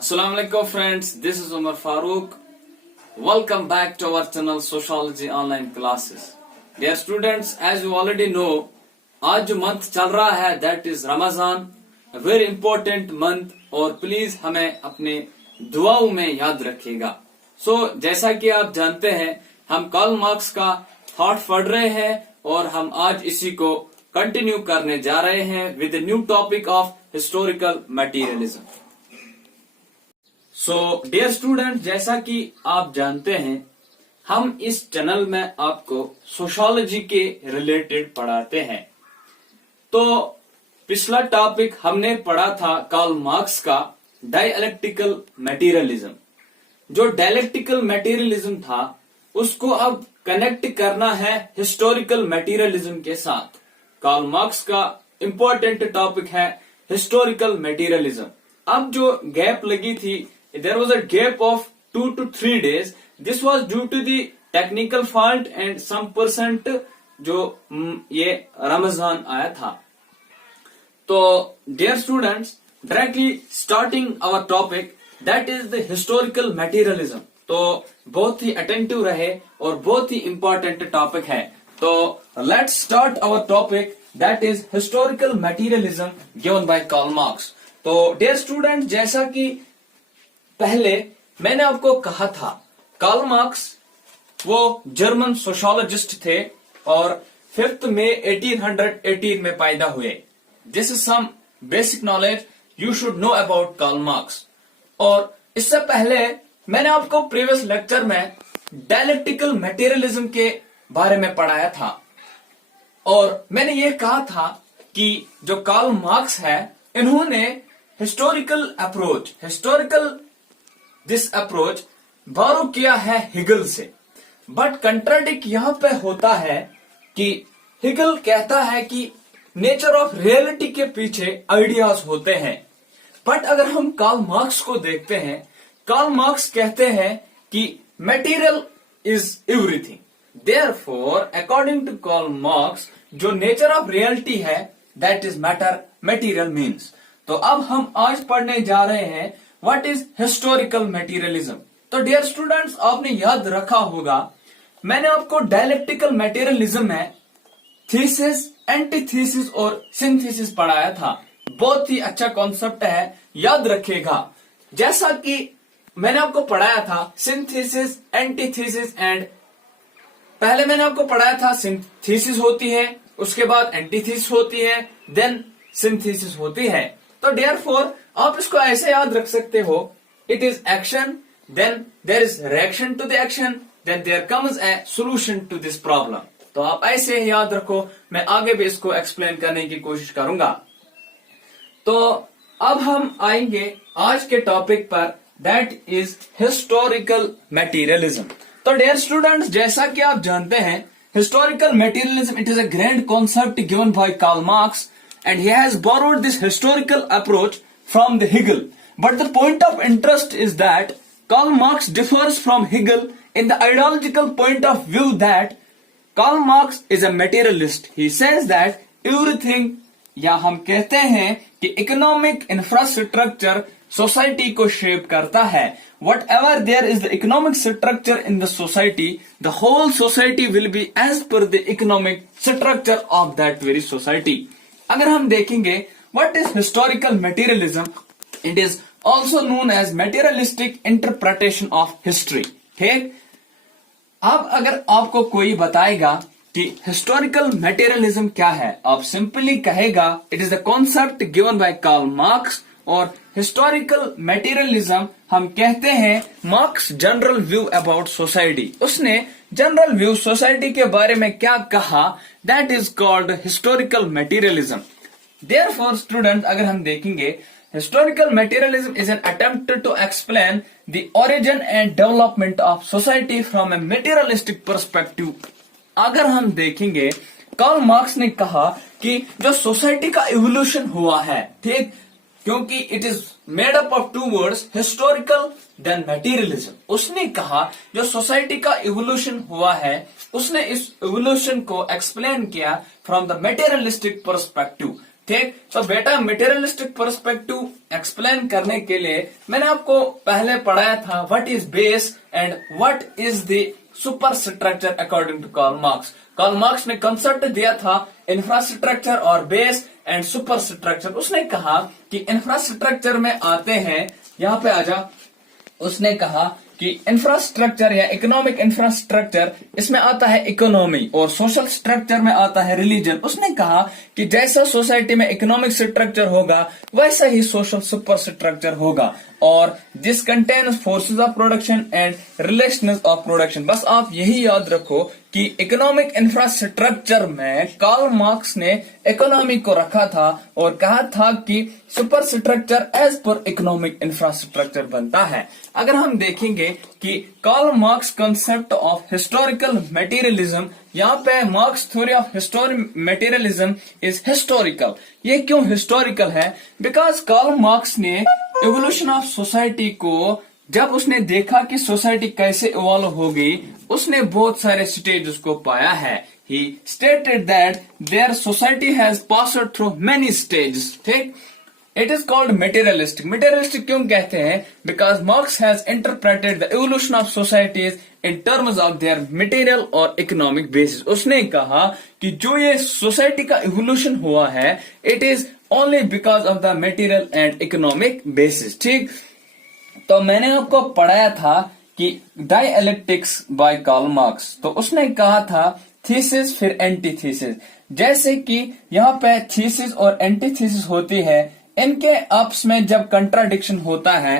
Assalamu alaikum friends, this is Umar Farooq. Welcome back to our channel Sociology Online Classes. Dear students, as you already know, आज जो month चल रहा है that is Ramadan, a very important month और please हमें अपने दुआओं में याद रखिएगा. जैसा कि आप जानते हैं हम कार्ल मार्क्स का थॉट पढ़ रहे हैं और हम आज इसी को कंटिन्यू करने जा रहे हैं with new topic of historical materialism. Dear student, जैसा कि आप जानते हैं हम इस चैनल में आपको सोशियोलॉजी के रिलेटेड पढ़ाते हैं. तो पिछला टॉपिक हमने पढ़ा था कार्ल मार्क्स का डायलेक्टिकल मटेरियलिज्म. जो डायलेक्टिकल मटेरियलिज्म था उसको अब कनेक्ट करना है हिस्टोरिकल मटेरियलिज्म के साथ. कार्ल मार्क्स का इंपॉर्टेंट टॉपिक है हिस्टोरिकल मटेरियलिज्म. अब जो गैप लगी थी, there was a gap of 2 to 3 days. This was due to the technical fault and some percent जो ये रमजान आया था. तो dear students, directly starting our topic, that is the historical materialism. तो बहुत ही attentive रहे और बहुत ही important topic है. तो let's start our topic, that is historical materialism given by Karl Marx. तो dear students, जैसा कि पहले मैंने आपको कहा था कार्ल मार्क्स वो जर्मन सोशियोलॉजिस्ट थे और 5 मई 1818 में पैदा हुए. This is some basic knowledge you should know about Karl Marx. और इससे पहले मैंने आपको प्रीवियस लेक्चर में डायलेक्टिकल मटेरियलिज्म के बारे में पढ़ाया था और मैंने ये कहा था कि जो कार्ल मार्क्स है इन्होंने हिस्टोरिकल अप्रोच बोरो किया है हिगल से. बट कंट्राडिक्ट यहां पे होता है कि हिगल कहता है कि नेचर ऑफ रियलिटी के पीछे आइडियाज होते हैं. बट अगर हम कार्ल मार्क्स को देखते हैं, कार्ल मार्क्स कहते हैं कि material is everything. Therefore according to Karl Marx जो नेचर ऑफ रियलिटी है that is matter, material means. तो अब हम आज पढ़ने जा रहे हैं व्हाट इज हिस्टोरिकल मटेरियलिज्म. तो डियर स्टूडेंट्स, आपने याद रखा होगा मैंने आपको डायलेक्टिकल मटेरियलिज्म में थीसिस, एंटीथीसिस और सिंथेसिस पढ़ाया था. बहुत ही अच्छा कॉन्सेप्ट है, याद रखिएगा. जैसा कि मैंने आपको पढ़ाया था सिंथेसिस, एंटीथीसिस एंड पहले मैंने आपको पढ़ाया था सिंथेसिस होती है, उसके बाद एंटीथीसिस होती है, देन सिंथेसिस होती है. तो देयरफॉर आप इसको ऐसे याद रख सकते हो, it is action, then there is reaction to the action, then there comes a solution to this problem. तो आप ऐसे ही याद रखो, मैं आगे भी इसको एक्सप्लेन करने की कोशिश करूंगा. तो अब हम आएंगे आज के टॉपिक पर, दैट इज हिस्टोरिकल मटेरियलिज्म. तो डियर स्टूडेंट्स, जैसा कि आप जानते हैं historical materialism it is a grand concept given by Karl Marx and he has borrowed this historical approach from the Hegel. But the point of interest is that Karl Marx differs from Hegel in the ideological point of view that Karl Marx is a materialist. He says that everything, या हम कहते हैं कि economic infrastructure society को shape करता है. Whatever there is the economic structure in the society, the whole society will be as per the economic structure of that very society. अगर हम देखेंगे what is historical materialism, it is also known as materialistic interpretation of history. ठीक, अब अगर आपको कोई बताएगा कि हिस्टोरिकल मटेरियलिज्म क्या है, आप सिंपली कहेगा it is the concept given by Karl Marx. और हिस्टोरिकल मटेरियलिज्म हम कहते हैं Marx general view about society. उसने जनरल व्यू सोसाइटी के बारे में क्या कहा, that is called historical materialism. Therefore student, अगर हम देखेंगे historical materialism is an attempt to explain the origin and development of society from a materialistic perspective. अगर हम देखेंगे कार्ल मार्क्स ने कहा कि जो सोसाइटी का इवोल्यूशन हुआ है, ठीक, क्योंकि it is made up of 2 words, historical then materialism. उसने कहा जो सोसाइटी का इवोल्यूशन हुआ है उसने इस इवोल्यूशन को एक्सप्लेन किया फ्रॉम द मटेरियलिस्टिक पर्सपेक्टिव. ठीक। तो बेटा मटेरियलिस्टिक पर्सपेक्टिव एक्सप्लेन करने के लिए मैंने आपको पहले पढ़ाया था what is base and what is the superstructure according to Karl Marx. Karl Marx ने कंसेप्ट दिया था इंफ्रास्ट्रक्चर और बेस एंड सुपर स्ट्रक्चर। उसने कहा कि इंफ्रास्ट्रक्चर में आते हैं, यहाँ पे आजा, उसने कहा कि इंफ्रास्ट्रक्चर या इकोनॉमिक इंफ्रास्ट्रक्चर, इसमें आता है इकोनॉमी, और सोशल स्ट्रक्चर में आता है रिलीजन। उसने कहा कि जैसा सोसाइटी में इकोनॉमिक स्ट्रक्चर होगा वैसा ही सोशल सुपर स्ट्रक्चर होगा, और this contains forces of production and relations of production. बस आप यही याद रखो कि इकोनॉमिक इंफ्रास्ट्रक्चर में कार्ल मार्क्स ने इकोनॉमी को रखा था और कहा था कि सुपर स्ट्रक्चर एज पर इकोनॉमिक इंफ्रास्ट्रक्चर बनता है। अगर हम देखेंगे कि Karl Marx concept of historical materialism, यहाँ पे Marx theory of materialism is historical. ये क्यों हिस्टोरिकल है? बिकॉज कार्ल मार्क्स ने इवोल्यूशन ऑफ सोसाइटी को, जब उसने देखा कि सोसाइटी कैसे इवॉल्व हो गई, उसने बहुत सारे स्टेजेस को पाया है। He stated that their society has passed through many stages. ठीक? It is called materialistic. Materialistic क्यों कहते हैं? Because Marx has interpreted the evolution of societies in terms of their material और economic basis. उसने कहा कि जो ये सोसाइटी का इवोल्यूशन हुआ है, it is only because of the material and economic basis. ठीक? तो मैंने आपको पढ़ाया था कि डायलेक्टिक्स बाय कार्ल मार्क्स, तो उसने कहा था थीसिस फिर एंटीथीसिस। जैसे कि यहाँ पे थीसिस और एंटीथीसिस होती है, इनके आपस में जब कंट्राडिक्शन होता है,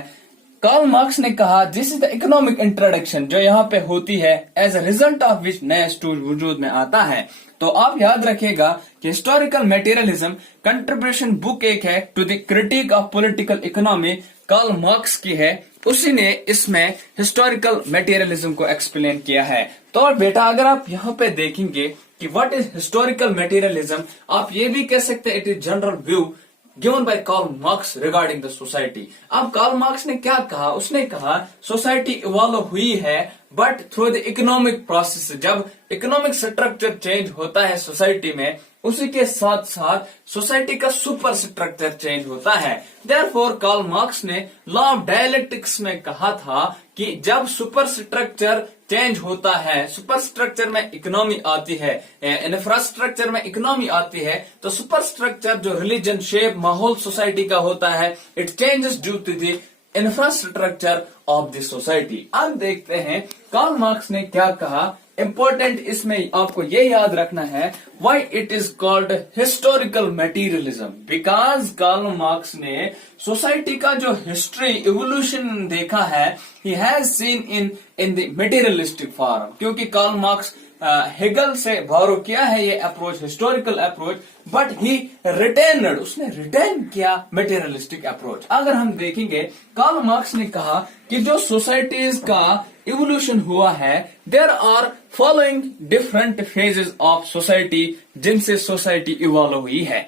कार्ल मार्क्स ने कहा this is the economic introduction, जो यहाँ पे होती है as a result of which नया स्टूल वजूद में आता है। तो आप याद रखिएगा कि हिस्टोरिकल मटेरियलिज्म कंट्रीब्यूशन बुक एक है to the critique of political economy, Karl Marx की है, उसी ने इसमें हिस्टोरिकल मटेरियलिज्म को एक्सप्लेन किया है। तो बेटा अगर आप यहाँ पे देखेंगे कि व्हाट इज हिस्टोरिकल मटेरियलिज्म, आप ये भी कह सकते हैं it is general view given by Karl Marx regarding the society। अब कार्ल मार्क्स ने क्या कहा? उसने कहा सोसाइटी इवॉल्व हुई है but through the economic process. जब इकोनॉमिक स्ट्रक्चर चेंज होता है सोसाइटी में, उसी के साथ साथ सोसाइटी का सुपर स्ट्रक्चर चेंज होता है। देयरफॉर कार्ल मार्क्स ने लॉ ऑफ डायलेक्टिक्स में कहा था कि जब सुपर स्ट्रक्चर चेंज होता है, सुपर स्ट्रक्चर में इकोनॉमी आती है, इंफ्रास्ट्रक्चर में इकोनॉमी आती है, तो सुपर स्ट्रक्चर जो रिलीजन, शेप, माहौल सोसाइटी का होता है, it changes due to the infrastructure of the society. अब देखते हैं कार्ल मार्क्स ने क्या कहा। इंपॉर्टेंट इसमें आपको ये याद रखना है why it is called historical materialism, because Karl Marx ने सोसाइटी का जो हिस्ट्री इवोल्यूशन देखा है, he has seen in the materialistic form. क्योंकि कार्ल मार्क्स हेगल से बोरो किया है ये approach, historical approach, but he retained, उसने रिटेन किया मटेरियलिस्टिक अप्रोच। अगर हम देखेंगे कार्ल मार्क्स ने कहा कि जो सोसाइटीज का इवोल्यूशन हुआ है, there are following different phases of society, जिनसे सोसाइटी इवॉल्व हुई है।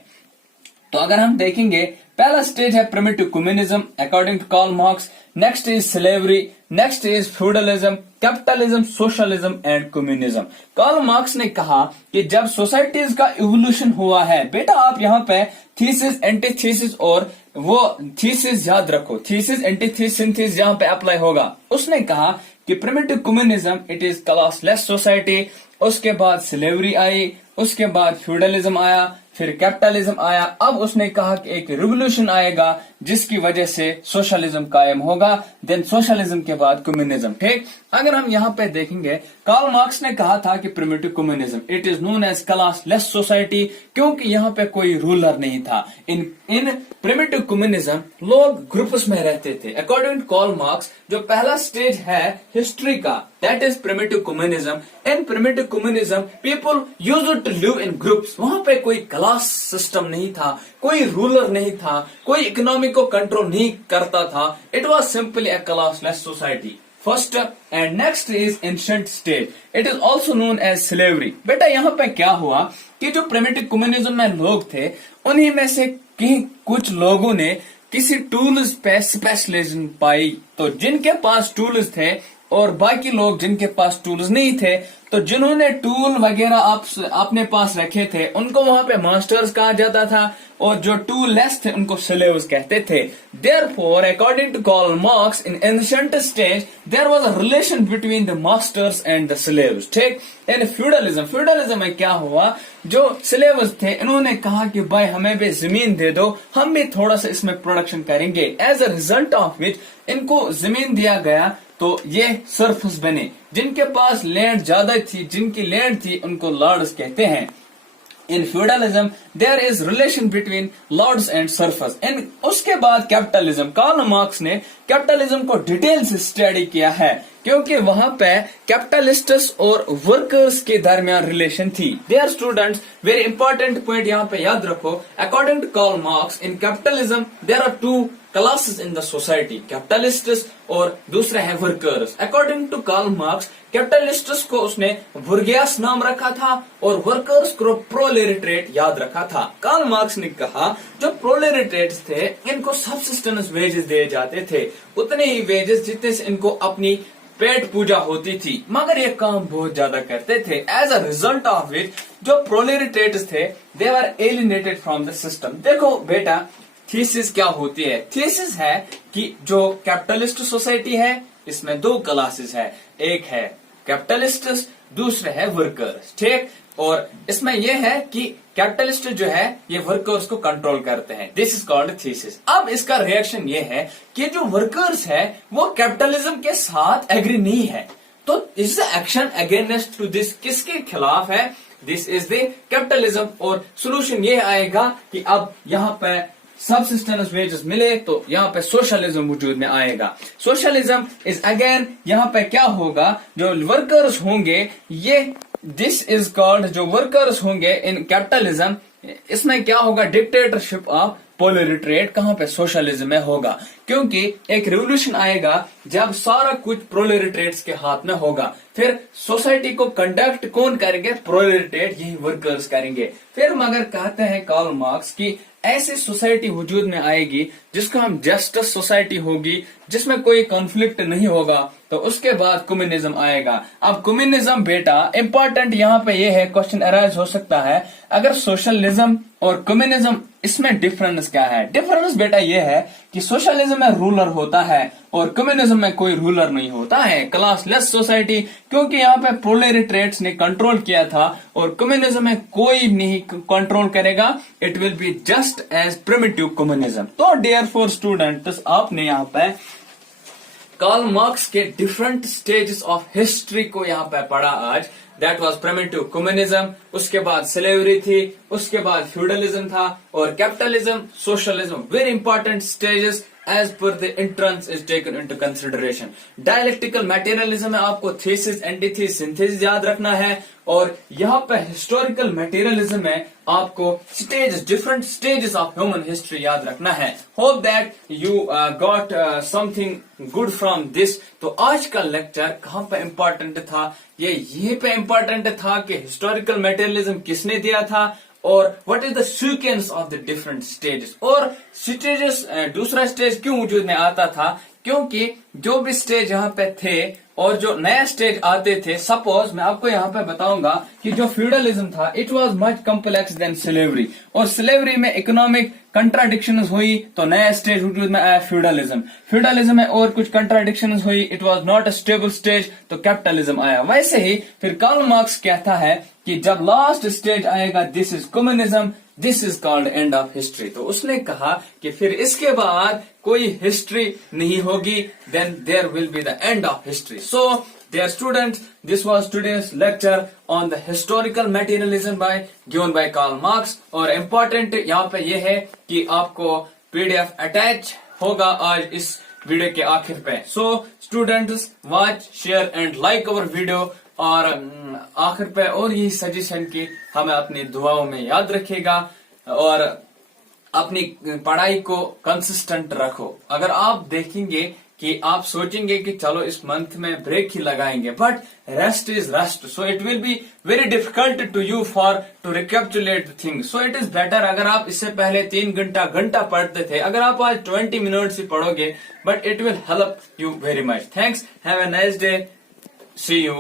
तो अगर हम देखेंगे, पहला स्टेज है primitive communism according to Karl Marx, next is slavery, next is feudalism, capitalism, socialism and communism. Karl Marx ने कहा कि जब सोसाइटीज का इवोल्यूशन हुआ है, बेटा आप यहाँ पे थीसिस, एंटीथीसिस और वो थीसिस याद रखो, थीसिस, एंटीथीसिस, सिंथेसिस यहाँ पे अप्लाई होगा। उसने कहा कि primitive communism it is classless society, उसके बाद स्लेवरी आई, उसके बाद फ्यूडलिज्म आया, फिर कैपिटलिज्म आया। अब उसने कहा कि एक रिवोल्यूशन आएगा जिसकी वजह से सोशलिज्म कायम होगा, देन सोशलिज्म के बाद कम्युनिज्म। ठीक, अगर हम यहाँ पे देखेंगे, कार्ल मार्क्स ने कहा था कि primitive communism it is known as classless society, क्योंकि यहाँ पे कोई रूलर नहीं था। इन प्रिमिटिव कम्युनिज्म लोग ग्रुप्स में रहते थे। अकॉर्डिंग टू कार्ल मार्क्स, जो पहला स्टेज है हिस्ट्री का, that is primitive communism. In primitive communism people used to live in groups. वहां पे कोई क्लास सिस्टम नहीं था, कोई रूलर नहीं था, कोई इकोनॉमी को कंट्रोल नहीं करता था। It was simply a classless society. First and next is ancient stage, it is also known as slavery. बेटा यहाँ पे क्या हुआ कि जो प्रिमिटिव कम्युनिज्म में लोग थे, उन्हीं में से कुछ लोगों ने किसी टूल्स पे स्पेशलाइजेशन पाई। तो जिनके पास टूल्स थे और बाकी लोग जिनके पास टूल्स नहीं थे, तो जिन्होंने टूल वगैरह आप अपने पास रखे थे उनको वहां पे मास्टर्स कहा जाता था, और जो टूल लेस थे उनको स्लेव्स कहते थे। Therefore, according to Karl Marx, in ancient stage there was a relation between the masters and the slaves। ठीक, इन फ्यूडलिज्म में क्या हुआ, जो स्लेव्स थे इन्होंने कहा कि भाई हमें भी जमीन दे दो, हम भी थोड़ा सा इसमें प्रोडक्शन करेंगे। As a result of which इनको जमीन दिया गया, तो ये सर्फस बने। जिनके पास लैंड ज्यादा थी, जिनकी लैंड थी, उनको लॉर्ड्स कहते हैं। In feudalism there is relation between lords and serfs. In उसके बाद कैपिटलिज्म, कार्ल मार्क्स ने कैपिटलिज्म को डिटेल से स्टडी किया है, क्योंकि वहां पे कैपिटलिस्ट्स और वर्कर्स के दरमियान रिलेशन थी। Dear students, very important point यहाँ पे याद रखो। According to Karl Marx, in capitalism there are two classes in the society, capitalists और दूसरे हैं workers. According to Karl Marx, capitalists को उसने बुर्गियास नाम रखा था और वर्कर्स को प्रोलेटेरिएट याद रखा था। कार्ल मार्क्स ने कहा जो प्रोलेटेरिएट्स थे इनको सबसिस्टेंस वेजेस दिए जाते थे, उतने ही वेजेस जितने से इनको अपनी पेट पूजा होती थी, मगर ये काम बहुत ज्यादा करते थे। As a result of which जो प्रोलेटेरिएट्स थे they were alienated from the system. देखो बेटा, थीसिस क्या होती है? थीसिस है कि जो कैपिटलिस्ट सोसाइटी है इसमें दो क्लासेस है, एक है कैपिटलिस्ट्स, दूसरे है वर्कर्स। ठीक, और इसमें यह है कि कैपिटलिस्ट जो है ये वर्कर्स को कंट्रोल करते हैं। This is called thesis. अब इसका रिएक्शन ये है कि जो वर्कर्स है वो कैपिटलिज्म के साथ एग्री नहीं है, तो इस एक्शन अगेंस्ट टू दिस किसके खिलाफ है? This is the capitalism. और सोल्यूशन ये आएगा कि अब यहाँ पे सबसिस्टेंस वेजेस मिले तो यहाँ पे सोशलिज्म वजूद में आएगा। सोशलिज्म इज अगेन, यहाँ पे क्या होगा, जो वर्कर्स होंगे ये, दिस इज कॉल्ड, जो वर्कर्स होंगे इन कैपिटलिज्म, इसमें क्या होगा, डिक्टेटरशिप ऑफ प्रोलेटेरिएट, कहां पे, सोशलिज्म में होगा। क्योंकि एक रिवोल्यूशन आएगा जब सारा कुछ प्रोलेटेरिएट्स के हाथ में होगा, फिर सोसाइटी को कंडक्ट कौन करेंगे? प्रोलेटेरिएट, यही वर्कर्स करेंगे। फिर मगर कहते हैं कार्ल मार्क्स की ऐसी सोसाइटी वजूद में आएगी जिसको हम जस्टिस सोसाइटी होगी, जिसमें कोई कॉन्फ्लिक्ट नहीं होगा, तो उसके बाद कम्युनिज्म आएगा। अब कम्युनिज्म बेटा इंपॉर्टेंट यहाँ पे ये है, क्वेश्चन अराइज हो सकता है, अगर सोशलिज्म और कम्युनिज्म इसमें डिफरेंस क्या है? डिफरेंस बेटा ये है कि सोशलिज्म में रूलर होता है और कम्युनिज्म में कोई रूलर नहीं होता है, क्लासलेस सोसाइटी, क्योंकि यहाँ पे प्रोलेटेरिएट्स ने कंट्रोल किया था और कम्युनिज्म में कोई नहीं कंट्रोल करेगा, it will be just as primitive communism. तो डियर फॉर स्टूडेंट्स, आपने यहाँ पे कार्ल मार्क्स के डिफरेंट स्टेजेस ऑफ हिस्ट्री को यहाँ पे पढ़ा आज। दैट वाज प्रिमिटिव कम्युनिज्म, उसके बाद स्लेवरी थी, उसके बाद फ्यूडलिज्म था और capitalism, socialism. Very important stages as per the entrance is taken into consideration। Dialectical materialism में आपको थीसिस, एंटीथीसिस, सिंथेसिस याद रखना है, और यहाँ पे हिस्टोरिकल मटेरियलिज्म में आपको stages, different stages of human history याद रखना है। Hope that you got something good from this. तो आज का लेक्चर कहाँ पे इम्पोर्टेंट था? ये पे इम्पोर्टेंट था कि हिस्टोरिकल मटेरियलिज्म किसने दिया था और what is the sequence of the different stages, और स्टेजेस, दूसरा स्टेज क्यों वजूद में आता था? क्योंकि जो भी स्टेज यहाँ पे थे और जो नया स्टेज आते थे, सपोज मैं आपको यहाँ पे बताऊंगा कि जो फ्यूडलिज्म था it was much complex than slavery, और स्लेवरी में इकोनॉमिक कंट्राडिक्शंस हुई तो नया स्टेज वजूद में आया फ्यूडलिज्म। फ्यूडलिज्म में और कुछ कंट्राडिक्शंस हुई, it was not a stable stage, तो कैपिटलिज्म आया। वैसे ही फिर कार्ल मार्क्स कहता है कि जब लास्ट स्टेज आएगा, this is communism, this is called and of history. तो उसने कहा कि फिर इसके बाद कोई हिस्ट्री नहीं होगी, then there will be the end of history. So dear students, this was today's lecture on the historical materialism given by Karl Marx। और important यहाँ पे ये है कि आपको PDF अटैच होगा आज इस वीडियो के आखिर पे। So students, watch, share and like our video। और आखिर पे और यही सजेशन की हमें अपनी दुआओं में याद रखिएगा और अपनी पढ़ाई को कंसिस्टेंट रखो। अगर आप देखेंगे कि आप सोचेंगे कि चलो इस मंथ में ब्रेक ही लगाएंगे, but rest is rest, so it will be very difficult to you for to recapitulate the thing. So it is better, अगर आप इससे पहले 3 घंटा पढ़ते थे, अगर आप आज 20 मिनट्स ही पढ़ोगे, but it will help you very much. Thanks, have a nice day, see you.